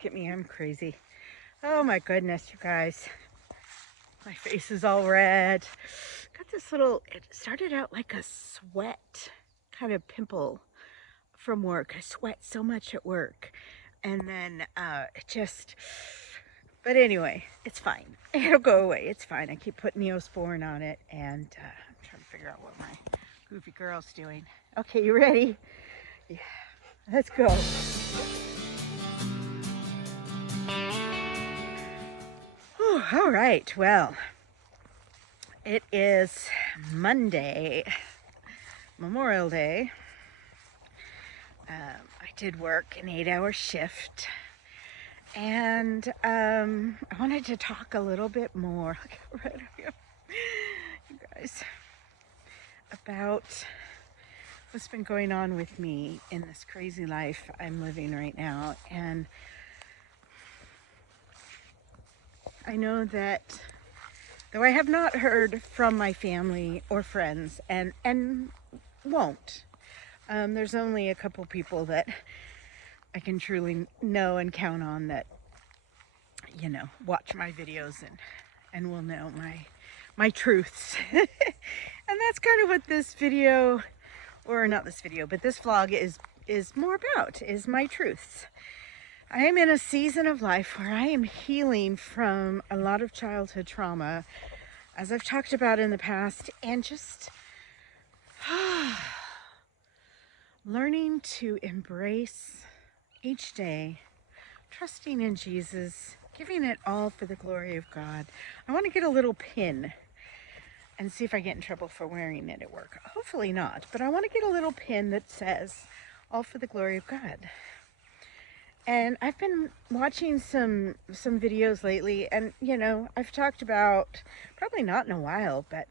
Look at me, I'm crazy. Oh my goodness, you guys. My face is all red. Got this little, it started out like a sweat kind of pimple from work. I sweat so much at work. And then it just, but anyway, it's fine. It'll go away. It's fine. I keep putting Neosporin on it, and I'm trying to figure out what my goofy girl's doing. Okay, you ready? Yeah, let's go. Whew, all right, well, it is Monday, Memorial Day. I did work an 8-hour shift, and I wanted to talk a little bit more, right here, you guys, about what's been going on with me in this crazy life I'm living right now. And I know that though I have not heard from my family or friends, and won't, there's only a couple people that I can truly know and count on that, you know, watch my videos and will know my truths. And that's kind of what this video, or not this video, but this vlog is more about, is my truths. I am in a season of life where I am healing from a lot of childhood trauma, as I've talked about in the past, and just learning to embrace each day, trusting in Jesus, giving it all for the glory of God. I want to get a little pin and see if I get in trouble for wearing it at work. Hopefully not, but I want to get a little pin that says, all for the glory of God. And I've been watching some videos lately, and you know, I've talked about, probably not in a while, but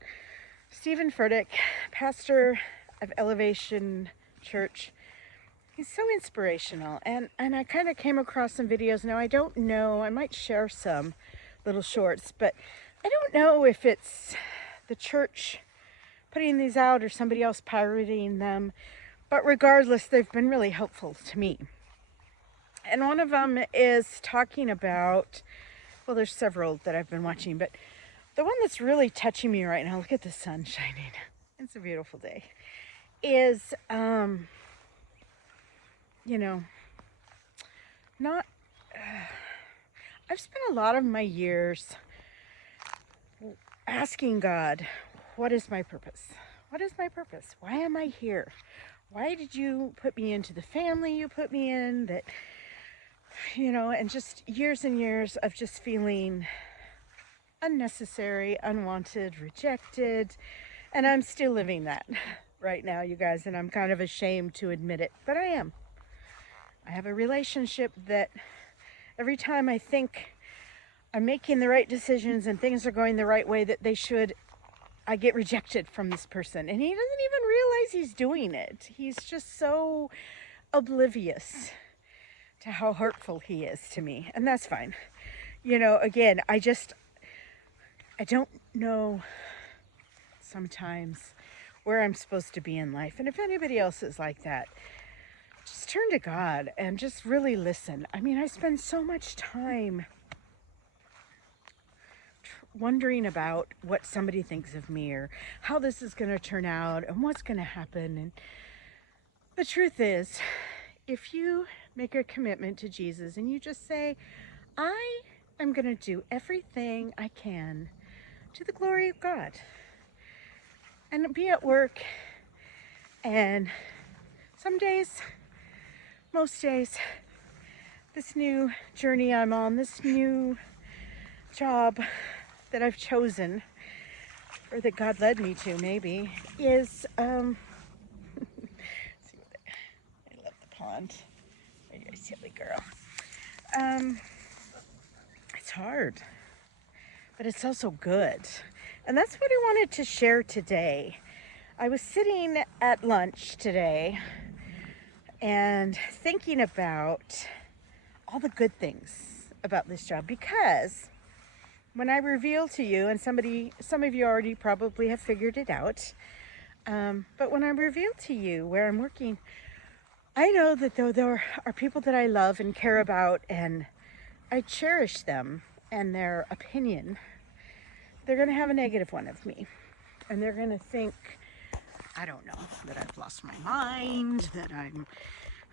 Stephen Furtick, pastor of Elevation Church, he's so inspirational, and I kind of came across some videos. Now I don't know, I might share some little shorts, but I don't know if it's the church putting these out or somebody else pirating them, but regardless, they've been really helpful to me. And one of them is talking about, well, there's several that I've been watching, but the one that's really touching me right now, look at the sun shining, it's a beautiful day, is, you know, I've spent a lot of my years asking God, what is my purpose? What is my purpose? Why am I here? Why did you put me into the family you put me in? That, you know, and just years and years of just feeling unnecessary, unwanted, rejected. And I'm still living that right now, you guys, and I'm kind of ashamed to admit it, but I am. I have a relationship that every time I think I'm making the right decisions and things are going the right way that they should, I get rejected from this person. And he doesn't even realize he's doing it. He's just so oblivious to how hurtful he is to me. And that's fine. You know, again, I don't know sometimes where I'm supposed to be in life. And if anybody else is like that, just turn to God and just really listen. I mean, I spend so much time wondering about what somebody thinks of me, or how this is going to turn out, and what's going to happen. And the truth is, if you make a commitment to Jesus and you just say, I am going to do everything I can to the glory of God, and be at work, and some days, most days, this new journey I'm on, this new job that I've chosen, or that God led me to, maybe, is, see what I love the pond. You're a silly girl. It's hard, but it's also good. And that's what I wanted to share today. I was sitting at lunch today and thinking about all the good things about this job, because when I reveal to you, and some of you already probably have figured it out, but when I reveal to you where I'm working, I know that though there are people that I love and care about and I cherish them and their opinion, they're going to have a negative one of me. And they're going to think, I don't know, that I've lost my mind, that I'm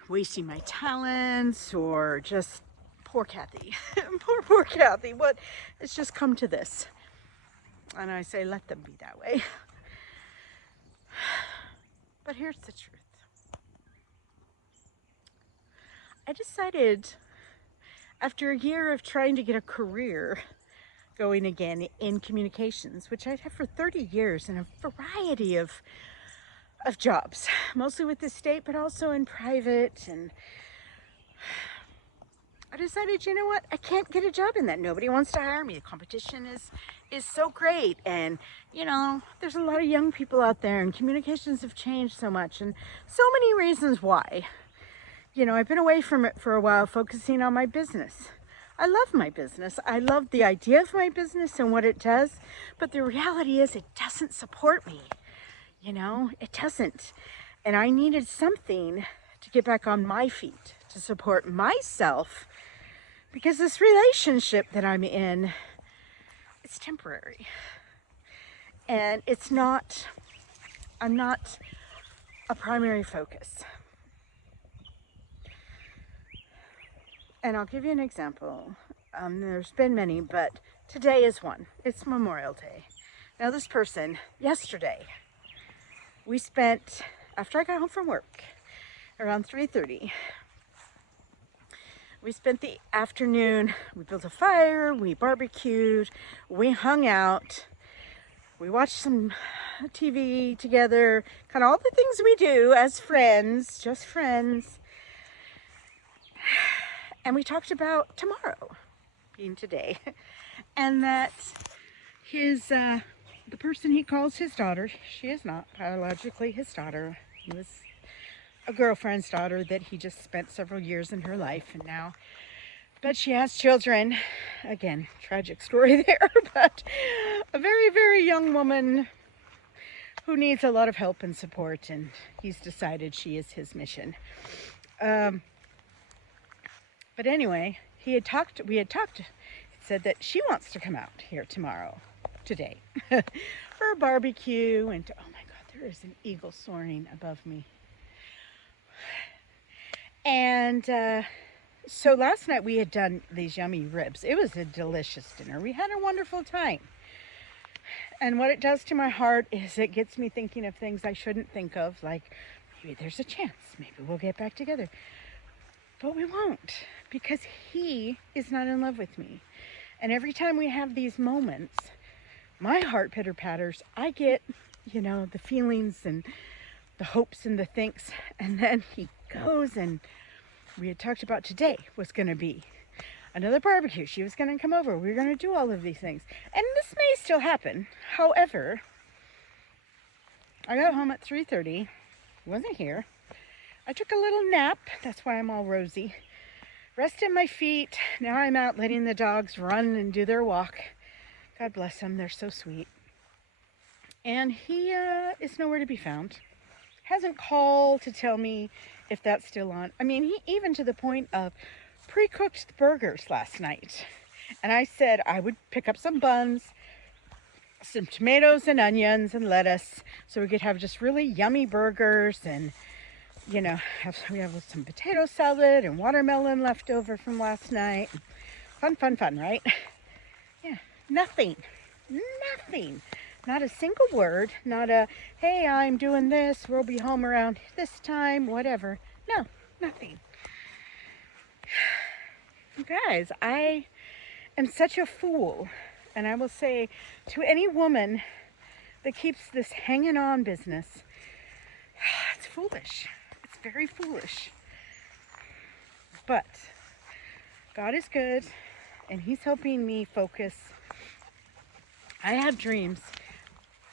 wasting my talents, or just poor Kathy. Poor Kathy. What? It's just come to this. And I say, let them be that way. But here's the truth. I decided, after a year of trying to get a career going again in communications, which I'd had for 30 years in a variety of jobs, mostly with the state, but also in private. And I decided, you know what? I can't get a job in that. Nobody wants to hire me. The competition is so great. And, you know, there's a lot of young people out there, and communications have changed so much, and so many reasons why. You know, I've been away from it for a while, focusing on my business. I love my business. I love the idea of my business and what it does, but the reality is it doesn't support me. You know, it doesn't. And I needed something to get back on my feet, to support myself, because this relationship that I'm in, it's temporary. And I'm not a primary focus. And I'll give you an example. There's been many, but today is one. It's Memorial Day. Now this person, yesterday, we spent, after I got home from work, around 3:30, we spent the afternoon, we built a fire, we barbecued, we hung out, we watched some TV together, kind of all the things we do as friends, just friends. And we talked about tomorrow being today, and that the person he calls his daughter, she is not biologically his daughter. He was a girlfriend's daughter that he just spent several years in her life, and now, but she has children. Again, tragic story there, but a very, very young woman who needs a lot of help and support, and he's decided she is his mission. But anyway, we had talked, he said that she wants to come out here today, for a barbecue, and oh my God, there is an eagle soaring above me. And so last night we had done these yummy ribs. It was a delicious dinner. We had a wonderful time. And what it does to my heart is it gets me thinking of things I shouldn't think of, like maybe there's a chance, maybe we'll get back together. But we won't, because he is not in love with me. And every time we have these moments, my heart pitter-patters. I get, you know, the feelings and the hopes and the thinks. And then he goes, and we had talked about today was going to be another barbecue. She was going to come over. We were going to do all of these things. And this may still happen. However, I got home at 3:30. He wasn't here. I took a little nap. That's why I'm all rosy. Rested my feet. Now I'm out letting the dogs run and do their walk. God bless them. They're so sweet. And he is nowhere to be found. Hasn't called to tell me if that's still on. I mean, he even to the point of pre-cooked burgers last night. And I said I would pick up some buns, some tomatoes and onions and lettuce, so we could have just really yummy burgers, and you know, we have some potato salad and watermelon left over from last night. Fun, right? Yeah, nothing. Not a single word, not a, hey, I'm doing this, we'll be home around this time, whatever. No, nothing. You guys, I am such a fool. And I will say to any woman that keeps this hanging on business, it's foolish. Very foolish. But God is good, and he's helping me focus. I have dreams.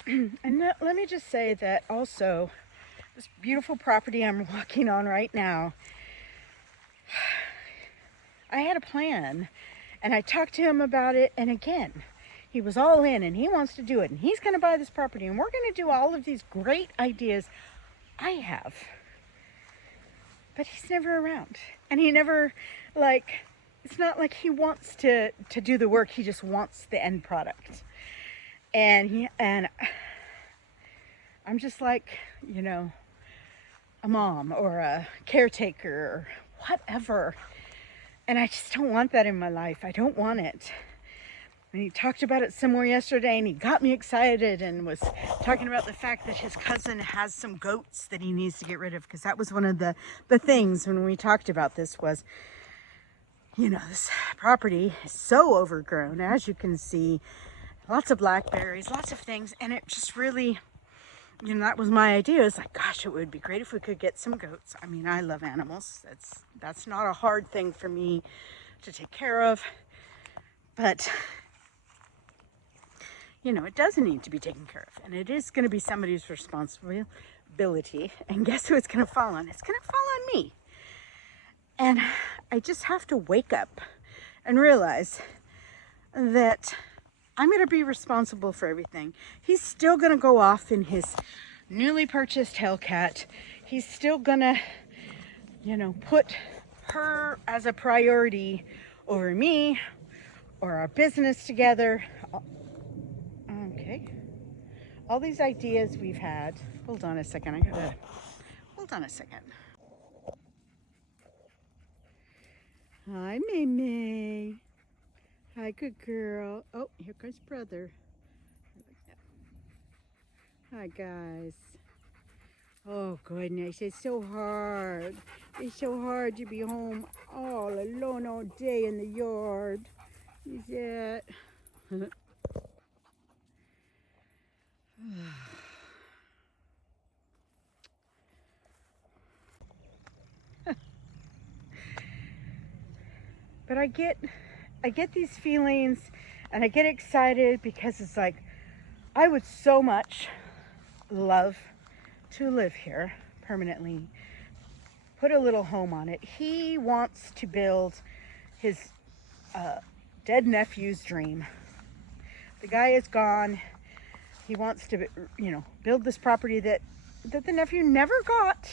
And let me just say that also, this beautiful property I'm walking on right now, I had a plan, and I talked to him about it, and again, he was all in, and he wants to do it, and he's going to buy this property, and we're going to do all of these great ideas I have. But he's never around, and he never, like, it's not like he wants to do the work. He just wants the end product. And I'm just like, you know, a mom or a caretaker or whatever. And I just don't want that in my life. I don't want it. And he talked about it some more yesterday, and he got me excited and was talking about the fact that his cousin has some goats that he needs to get rid of, because that was one of the things when we talked about this was, you know, this property is so overgrown, as you can see, lots of blackberries, lots of things, and it just really, you know, that was my idea. It's like, gosh, it would be great if we could get some goats. I mean, I love animals. That's not a hard thing for me to take care of, but you know, it doesn't need to be taken care of, and it is going to be somebody's responsibility. And guess who it's going to fall on? It's going to fall on me. And I just have to wake up and realize that I'm going to be responsible for everything. He's still going to go off in his newly purchased Hellcat. He's still going to, you know, put her as a priority over me or our business together. Okay. All these ideas we've had. Hold on a second. Hold on a second. Hi, Mimi. Hi, good girl. Oh, here comes brother. Hi, guys. Oh, goodness. It's so hard. It's so hard to be home all alone all day in the yard. Is it? But I get these feelings and I get excited because it's like, I would so much love to live here permanently, put a little home on it. He wants to build his dead nephew's dream. The guy is gone. He wants to, you know, build this property that the nephew never got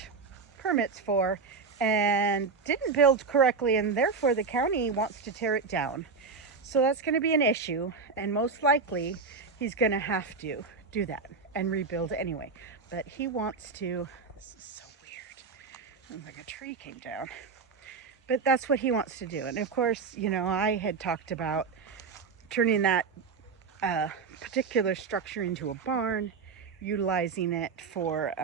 permits for and didn't build correctly, and therefore the county wants to tear it down. So that's going to be an issue, and most likely he's going to have to do that and rebuild anyway. But he wants to. This is so weird. Sounds like a tree came down. But that's what he wants to do. And of course, you know, I had talked about turning that particular structure into a barn, utilizing it for,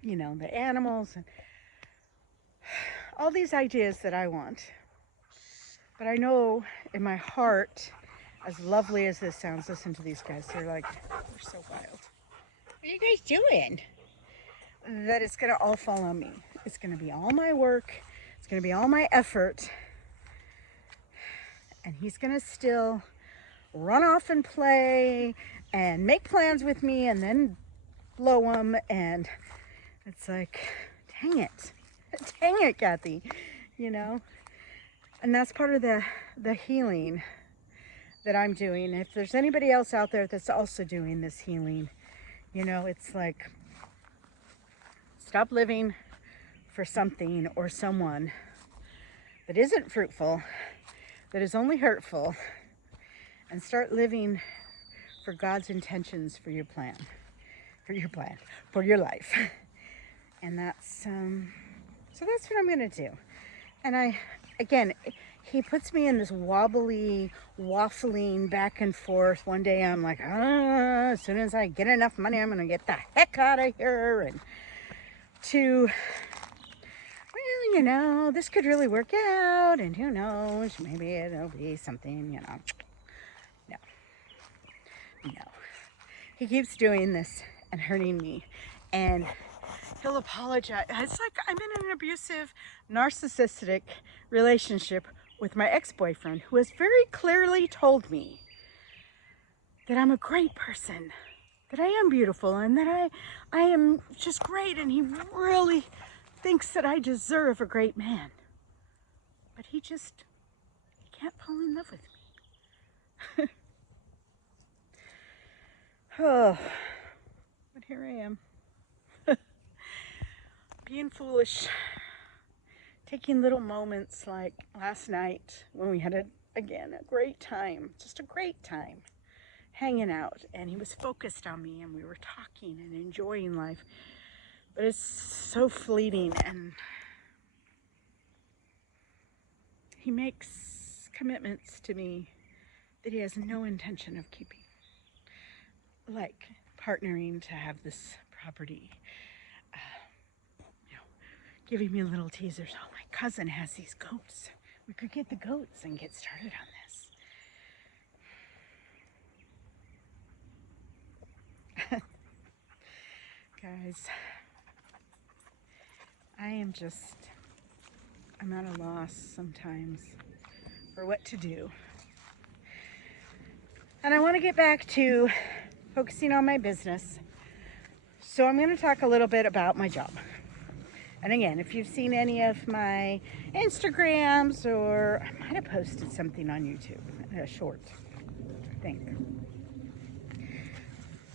you know, the animals and all these ideas that I want. But I know in my heart, as lovely as this sounds, listen to these guys. They're like, they're so wild. What are you guys doing? That it's going to all fall on me. It's going to be all my work. It's going to be all my effort. And he's going to still run off and play and make plans with me and then blow them. And it's like, dang it. Dang it, Kathy. You know? And that's part of the healing that I'm doing. If there's anybody else out there that's also doing this healing, you know, it's like, stop living for something or someone that isn't fruitful, that is only hurtful, and start living for God's intentions for your plan, for your life. And that's, so that's what I'm going to do. And again, he puts me in this wobbly, waffling back and forth. One day I'm like, as soon as I get enough money, I'm going to get the heck out of here. And to, well, you know, this could really work out. And who knows, maybe it'll be something, you know. No. He keeps doing this and hurting me. And he'll apologize. It's like I'm in an abusive, narcissistic relationship with my ex-boyfriend, who has very clearly told me that I'm a great person, that I am beautiful, and that I am just great, and he really thinks that I deserve a great man. But he can't fall in love with me. Oh, but here I am. Being foolish, taking little moments like last night when we had a great time, just a great time hanging out, and he was focused on me and we were talking and enjoying life. But it's so fleeting, and he makes commitments to me that he has no intention of keeping, like partnering to have this property, giving me little teasers. Oh, my cousin has these goats. We could get the goats and get started on this. Guys, I'm at a loss sometimes for what to do. And I want to get back to focusing on my business. So I'm going to talk a little bit about my job. And again, if you've seen any of my Instagrams, or I might have posted something on YouTube, a short, I think.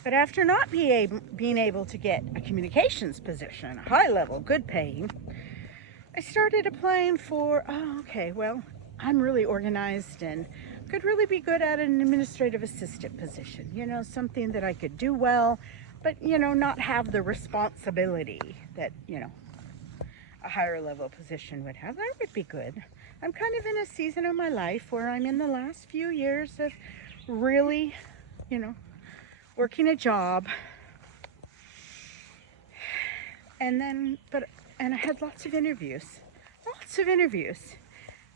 But after not being able to get a communications position, a high level, good paying, I started applying for, I'm really organized and could really be good at an administrative assistant position. Something that I could do well, but, not have the responsibility that, a higher level position would have. That would be good. I'm kind of in a season of my life where I'm in the last few years of really, working a job. And I had lots of interviews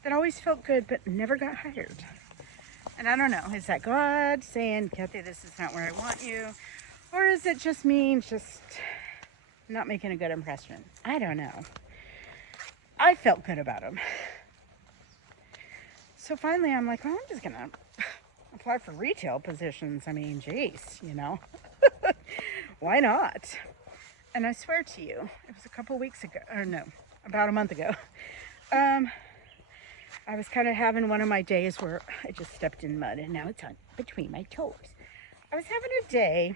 that always felt good, but never got hired. And I don't know, is that God saying, Kathy, this is not where I want you? Or is it just me not making a good impression? I don't know. I felt good about them. So finally I'm like, I'm just gonna apply for retail positions. I mean, geez, why not? And I swear to you, it was a couple weeks ago, or no, about a month ago. I was kind of having one of my days where I just stepped in mud and now it's on between my toes. I was having a day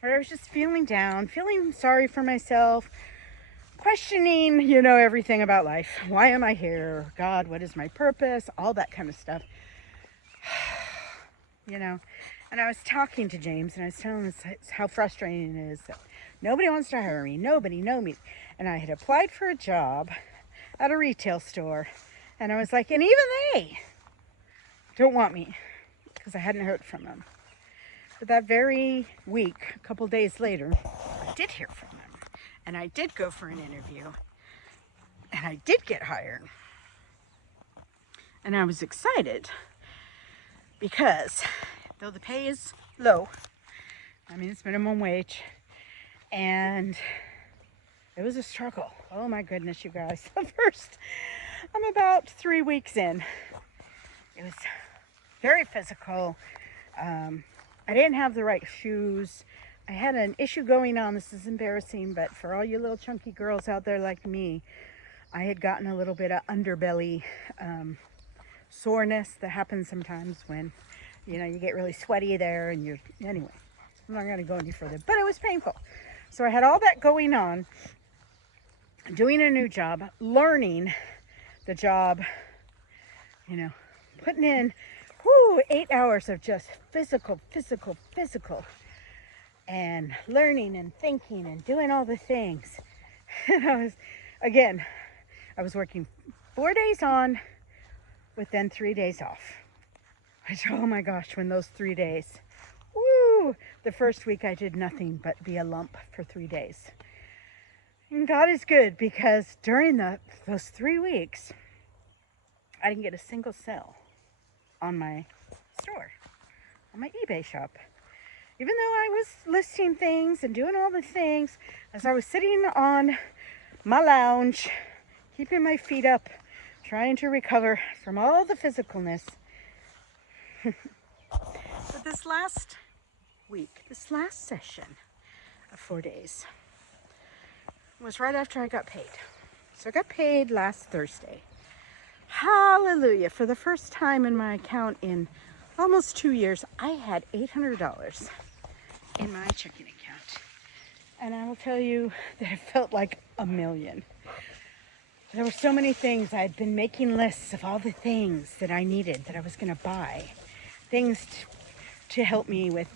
where I was just feeling down, feeling sorry for myself, questioning, everything about life. Why am I here? God, what is my purpose? All that kind of stuff. And I was talking to James and I was telling him how frustrating it is that nobody wants to hire me. Nobody knows me. And I had applied for a job at a retail store. And I was like, and even they don't want me because I hadn't heard from them. But that very week, a couple days later, I did hear from them. And I did go for an interview. And I did get hired. And I was excited because though the pay is low, I mean, it's minimum wage, and it was a struggle. Oh my goodness, you guys. I'm about 3 weeks in. It was very physical. I didn't have the right shoes. I had an issue going on. This is embarrassing, but for all you little chunky girls out there like me, I had gotten a little bit of underbelly soreness that happens sometimes when, you get really sweaty there and anyway, I'm not going to go any further, but it was painful. So I had all that going on, doing a new job, learning the job, putting in 8 hours of just physical, and learning and thinking and doing all the things. And I was working 4 days on with then 3 days off. Which, oh my gosh, when those 3 days, the first week I did nothing but be a lump for 3 days. And God is good because during those 3 weeks, I didn't get a single sale on my store, on my eBay shop. Even though I was listing things and doing all the things, as I was sitting on my lounge, keeping my feet up, trying to recover from all the physicalness. But this last week, this last session of 4 days was right after I got paid. So I got paid last Thursday. Hallelujah. For the first time in my account in almost 2 years, I had $800 in my checking account. And I will tell you that it felt like a million. There were so many things. I'd been making lists of all the things that I needed, that I was going to buy. Things to help me with,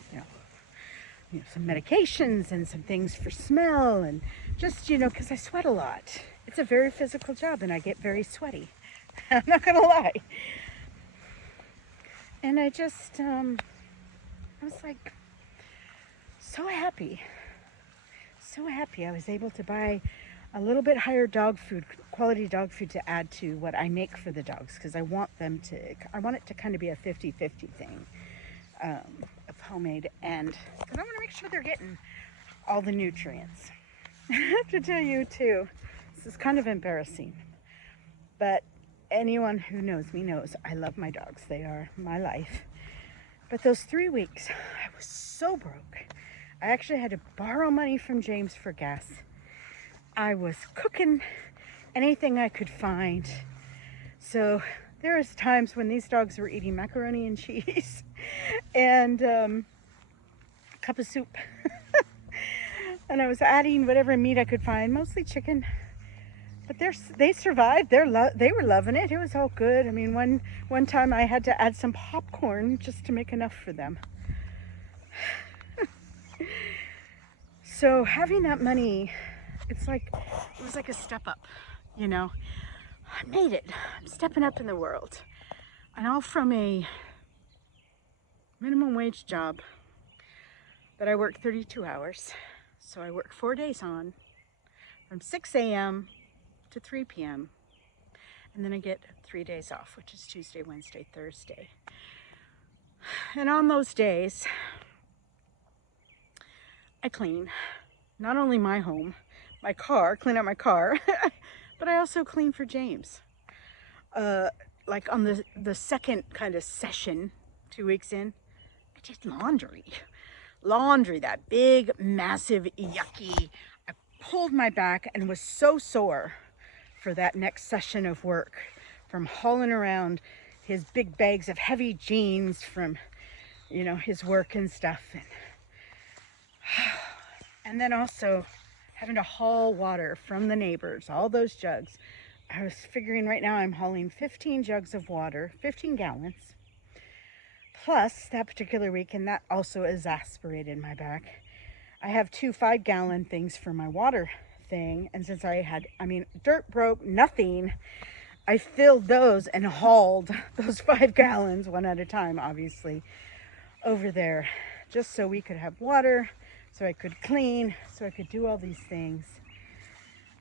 some medications and some things for smell, and just, because I sweat a lot. It's a very physical job and I get very sweaty. I'm not going to lie. And I just, I was like so happy. So happy I was able to buy a little bit higher dog food, quality dog food, to add to what I make for the dogs, because I want it to kind of be a 50-50 thing of homemade, and I want to make sure they're getting all the nutrients. I have to tell you too, this is kind of embarrassing, but anyone who knows me knows I love my dogs. They are my life. But those 3 weeks, I was so broke. I actually had to borrow money from James for gas. I was cooking anything I could find. So there was times when these dogs were eating macaroni and cheese and a cup of soup. And I was adding whatever meat I could find, mostly chicken. But they survived. They were loving it. It was all good. I mean, one time I had to add some popcorn just to make enough for them. So having that money, it was like a step up, I made it. I'm stepping up in the world. And all from a minimum wage job, but I work 32 hours. So I work 4 days on, from 6 a.m. to 3 p.m. And then I get 3 days off, which is Tuesday, Wednesday, Thursday. And on those days, I clean not only my home, my car, clean out my car, but I also clean for James. Like on the second kind of session, 2 weeks in, I did laundry. Laundry, that big, massive, yucky. I pulled my back and was so sore for that next session of work, from hauling around his big bags of heavy jeans from, his work and stuff. And then also having to haul water from the neighbors, all those jugs. I was figuring right now I'm hauling 15 jugs of water, 15 gallons. Plus, that particular week, and that also exasperated my back, I have 2 5-gallon things for my water thing. And since dirt broke, nothing, I filled those and hauled those 5 gallons one at a time, obviously, over there, just so we could have water, so I could clean, so I could do all these things.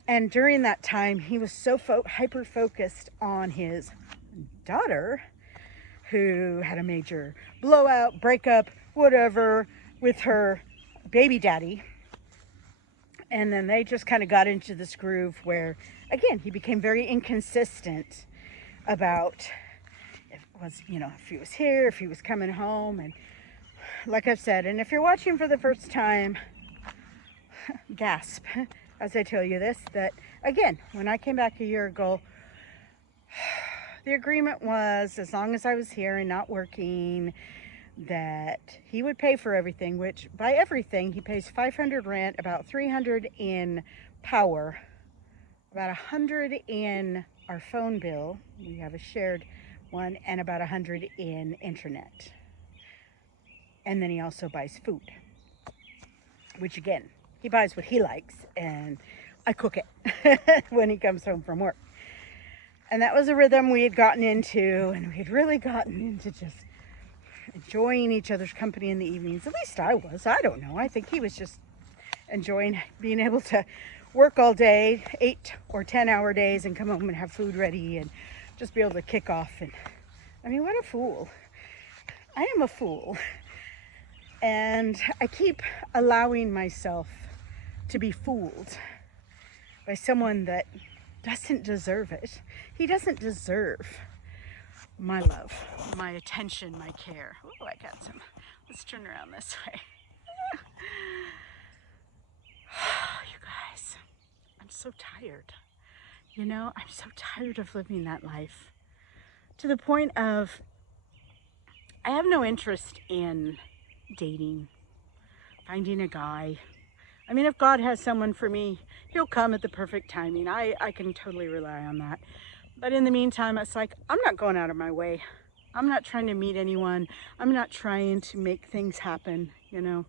And during that time, he was so hyper-focused on his daughter, who had a major blowout, breakup, whatever, with her baby daddy. And then they just kind of got into this groove where, again, he became very inconsistent about if he was here, if he was coming home. And like I've said, and if you're watching for the first time, gasp as I tell you this, that again, when I came back a year ago, the agreement was, as long as I was here and not working, that he would pay for everything, which by everything, he pays $500 rent, about $300 in power, about $100 in our phone bill. We have a shared one, and about $100 in internet. And then he also buys food, which again, he buys what he likes, and I cook it when he comes home from work. And that was a rhythm we had gotten into, and we had really gotten into just enjoying each other's company in the evenings. At least I was. I don't know. I think he was just enjoying being able to work all day, 8 or 10-hour days, and come home and have food ready and just be able to kick off. And I mean, what a fool. I am a fool. And I keep allowing myself to be fooled by someone that doesn't deserve it. He doesn't deserve my love, my attention, my care. Oh, I got some. Let's turn around this way. You guys, I'm so tired. I'm so tired of living that life, to the point of I have no interest in dating, finding a guy. I mean, if God has someone for me, he'll come at the perfect timing. I can totally rely on that. But in the meantime, it's like, I'm not going out of my way. I'm not trying to meet anyone. I'm not trying to make things happen, you know.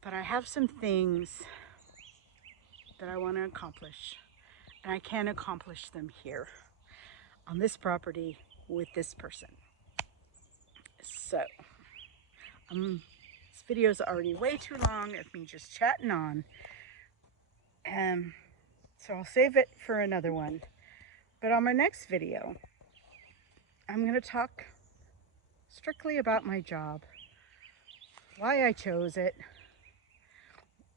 But I have some things that I want to accomplish. And I can accomplish them here on this property with this person. So, this video is already way too long of me just chatting on. So I'll save it for another one. But on my next video, I'm going to talk strictly about my job, why I chose it,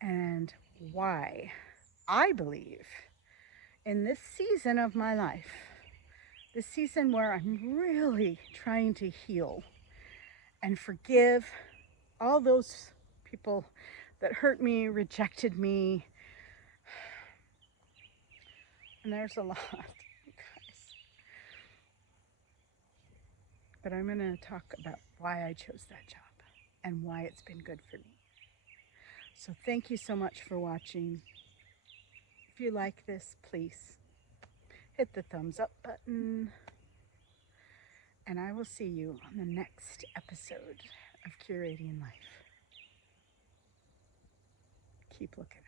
and why I believe in this season of my life, this season where I'm really trying to heal and forgive all those people that hurt me, rejected me. And there's a lot, you guys. But I'm going to talk about why I chose that job and why it's been good for me. So thank you so much for watching. If you like this, please hit the thumbs up button. And I will see you on the next episode of Curating Life. Keep looking.